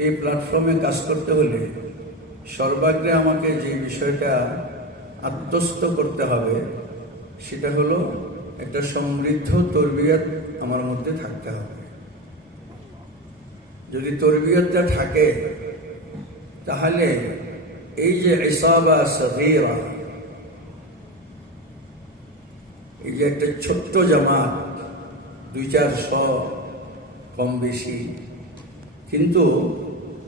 এই প্ল্যাটফর্মে কাজ করতে হলে সর্বাগ্রে আমাকে যে বিষয়টা আত্মস্থ করতে হবে, সেটা হলো একটা সমৃদ্ধ তরবিয়ত আমার মধ্যে থাকতে হবে। যদি তরবিয়তটা থাকে, তাহলে এই যে ইসাবা সগীরা, এই যে একটা ছোট্ট জামাত, দুই চারশো কম বেশি, কিন্তু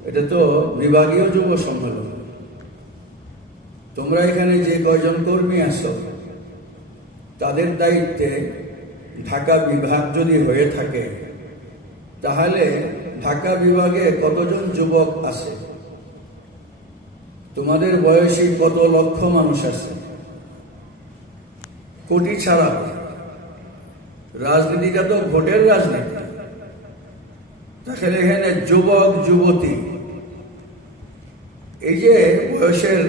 এটা তো বিভাগীয় যুব সম্মেলন। তোমরা এখানে যে কয়জন কর্মী আছো, তাদের দায়িত্বে ঢাকা বিভাগ যদি হয়ে থাকে, তাহলে ঢাকা বিভাগে কতজন যুবক আছে? তোমাদের বয়সী কত লক্ষ মানুষ আছে? কোটি ছাড়া রাজনীতিটা তো ভোটের রাজনীতি। তাহলে এখানে যুবক, যুবতী এই যে বয়সের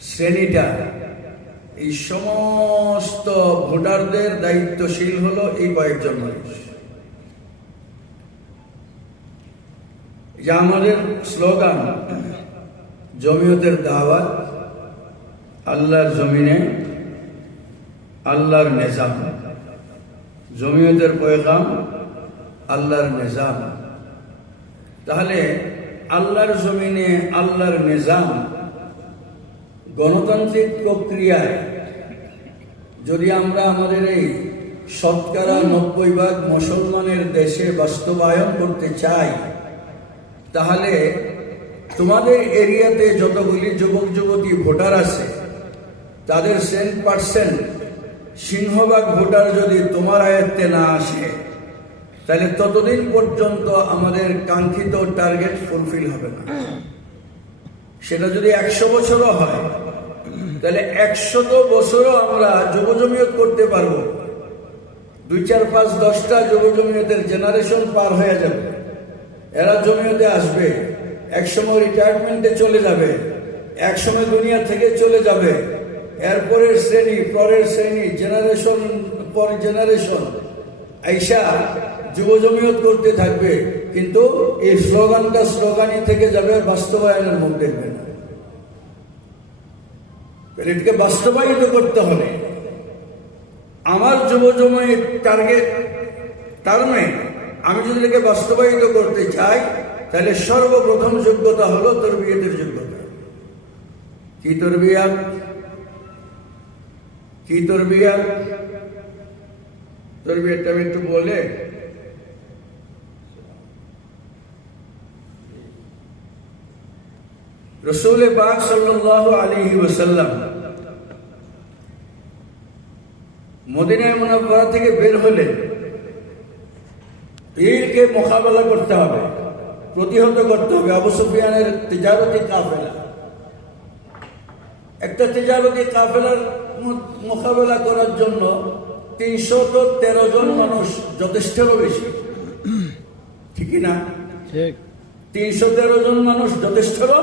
শ্রেণীটা, এই সমস্ত ভোটারদের দায়িত্বশীল হলো এই কয়েকজন মানুষ। যে আমাদের স্লোগান, জমিয়তের দাওয়াত, আল্লাহর জমিনে, আল্লাহর নেজাম। জমিয়তের পয়গাম, আল্লাহর নিজাম। তাহলে আল্লাহর জমিনে আল্লাহর নিজাম গণতান্ত্রিক প্রক্রিয়ায় যদি আমরা আমাদের এই শতকরা নব্বই ভাগ মুসলমানের দেশে বাস্তবায়ন করতে চাই, তাহলে তোমাদের এরিয়াতে যতগুলি যুবক যুবতী ভোটার আছে, তাদের সেন্ট পার্সেন্ট সিংহভাগ ভোটার যদি তোমার আয়ত্তে না আসে তাহলে ততদিন পর্যন্ত আমাদের কাঙ্ক্ষিত টার্গেট ফুলফিল হবে না। সেটা যদি একশো বছরও হয়, তাহলে একশত বছরও আমরা যুব জমিয়ত করতে পারব। দুই, চার, পাঁচ, দশটা যুব জমিয়তের জেনারেশন পার হয়ে যাবে। এরা জমিয়তে আসবে, একসময় রিটায়ারমেন্টে চলে যাবে, একসময় দুনিয়া থেকে চলে যাবে। এরপরের শ্রেণি, পরের শ্রেণি জেনারেশন পর জেনারেশন আইসা যুব জমিয়ত করতে থাকবে, কিন্তু এই স্লোগানটা স্লোগানই থেকে যাবে বাস্তবায়নের মুখ দেখবে না। এটাকে বাস্তবায়িত করতে হবে। আমার যুব জমিয়ত টার্গেট টার্মে আমি যদি এটাকে বাস্তবায়িত করতে চাই, তাহলে সর্বপ্রথম যোগ্যতা হলো তরবিয়তের যোগ্যতা। কি তরবিয়াত? কি তরবিয়াত? তরবিয়তটা আমি একটু বলে রসুল পাক সাল্লাহ আলী ওসাল্লাম মদিনায় মুনাফা থেকে বের হলে পীরকে মোকাবেলা করতে হবে প্রতিহত করতে হবে। আবু সুফিয়ানের তেজারতি কাফেলা। একটা তেজারতি কাফেলার মোকাবেলা করার জন্য তিনশত তেরো জন মানুষ যথেষ্ট বেশি। ঠিকই না? ঠিক। তিনশো তেরো জন মানুষ যথেষ্টেরও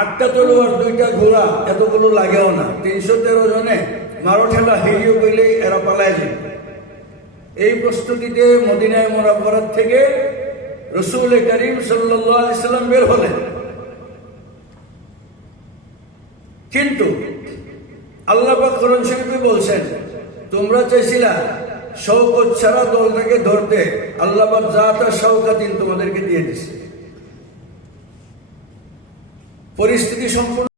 আটটা তলোয়ার, দুইটা ঘোড়া, এতগুলো লাগেও না। তিনশো তেরো জনে মারো ঠেলা হেরিও কইলেই এরা পালায় যায়। এই প্রস্তুতিতে মদিনায় মোরাবরাত থেকে রসুল করিম সাল্লাম বের হলেন। কিন্তু আল্লাহ করণ শরীফে বলছেন, তোমরা চাইছিলা শৌকত ছাড়া দলটাকে ধরতে, আল্লাহ যা তার শৌকাতিন তোমাদেরকে দিয়ে দিছে। পরিস্থিতি সম্পূর্ণ